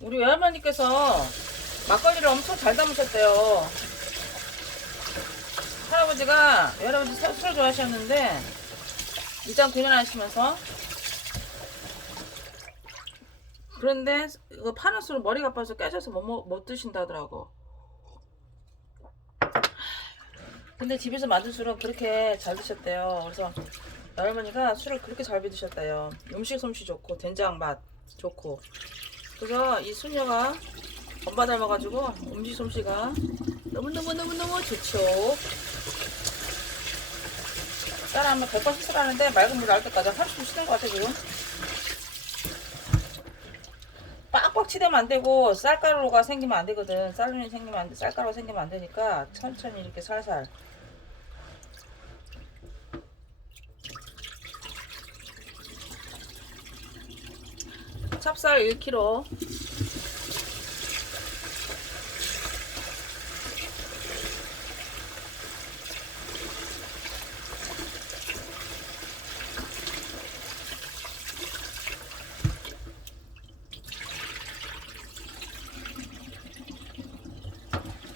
우리 외할머니께서 막걸리를 엄청 잘 담으셨대요. 할아버지가 외할아버지 술- 술 좋아하셨는데 이장 금연하시면서 그런데 이거 파는 술은 머리가 아파서 깨져서 못, 먹- 못 드신다더라고. 근데 집에서 만든 술은 그렇게 잘 드셨대요. 그래서 할머니가 술을 그렇게 잘 비드셨대요. 음식 솜씨 좋고 된장 맛 좋고. 그래서 이 수녀가 엄마 닮아가지고 음식 솜씨가 너무너무너무너무 좋죠. 따라하면 100번 씻으라는데 맑은 물 나올 때까지 한숨 쉬는 것 같아 지금. 빡빡 치대면 안 되고 쌀가루가 생기면 안 되거든. 쌀눈이 생기면 안 돼. 쌀가루가 생기면 안 되니까 천천히 이렇게 살살. 찹쌀 1kg.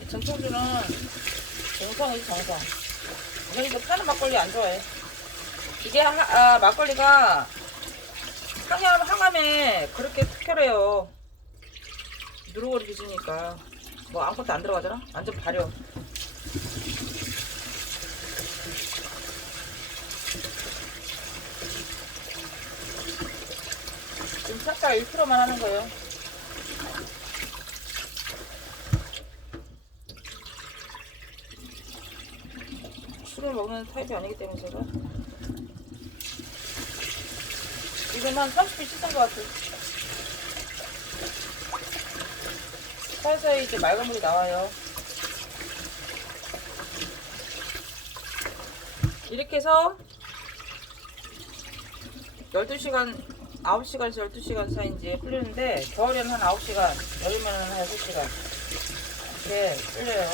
이 전통주는 정성이지 정성. 이거 파는 막걸리 안 좋아해. 이게 하, 아, 막걸리가 항암, 항암에 그렇게 특별해요. 누르고리 빚으니까 뭐 아무것도 안 들어가잖아? 완전 발효. 지금 찹쌀 1kg만 하는 거예요. 술을 먹는 타입이 아니기 때문에 제가 지금 한 30분 씻은 것 같아. 서서히 이제 맑은 물이 나와요. 이렇게 해서 12시간, 9시간에서 12시간 사이인지 불리는데 겨울에는 한 9시간, 여름에는 한 6시간 이렇게 불려요.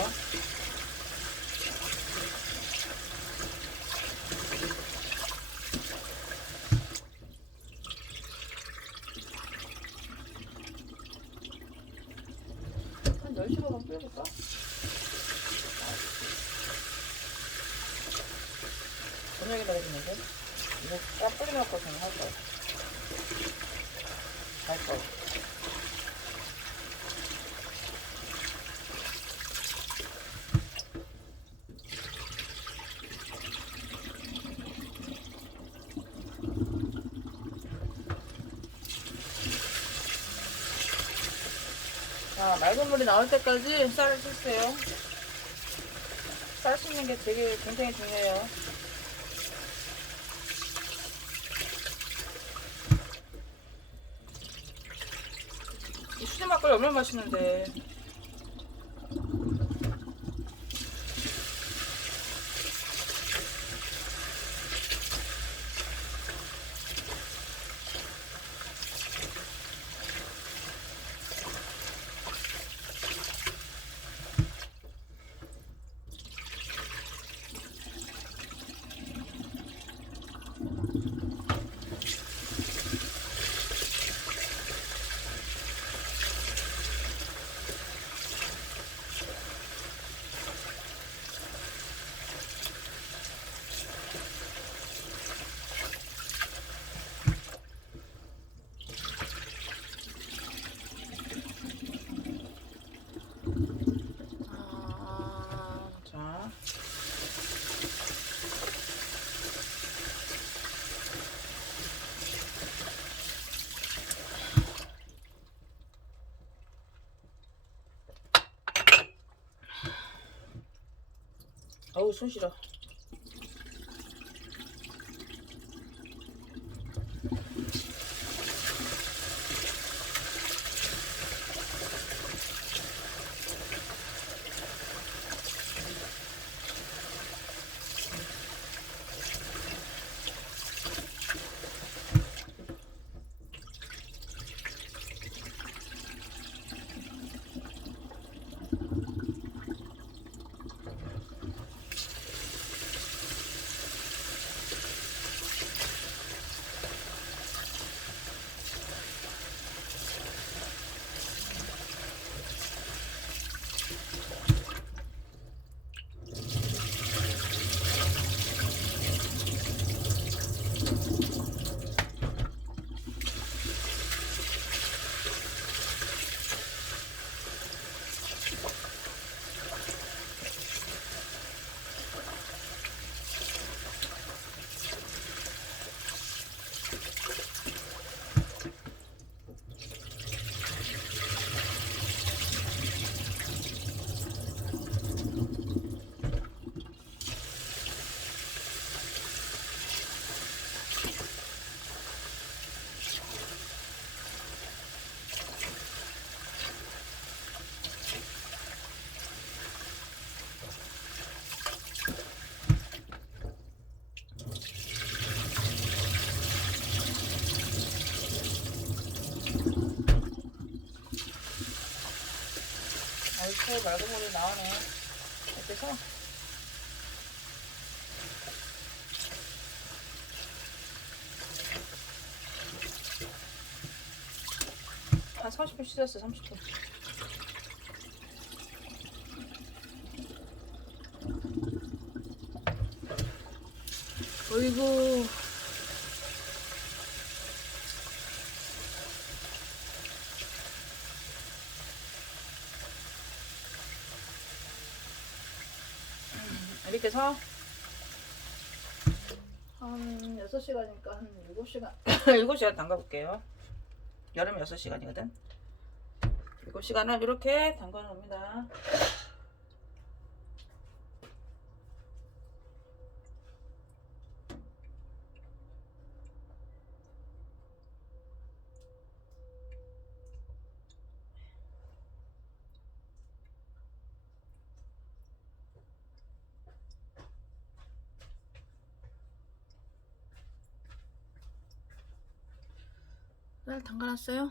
10시간 불려볼까? 저녁에다 해주는데 이거 딱 뿌려놓고 저는 할 거야 할 거야 자, 맑은 물이 나올 때까지 쌀을 씻어요. 쌀 씻는 게 되게 굉장히 중요해요. 이 수제 막걸리 얼마나 맛있는데. 아, 자. 어우 손 시려 이렇게 맑은 물이 나오네. 이렇게 해서 한 30분 씻었어, 30분. 어이구. 이렇게 해서 한 6시간이니까 한 7시간. 7시간 담가볼게요. 여름 6시간이거든. 7시간을 이렇게 담가 놓습니다 쌀 담가놨어요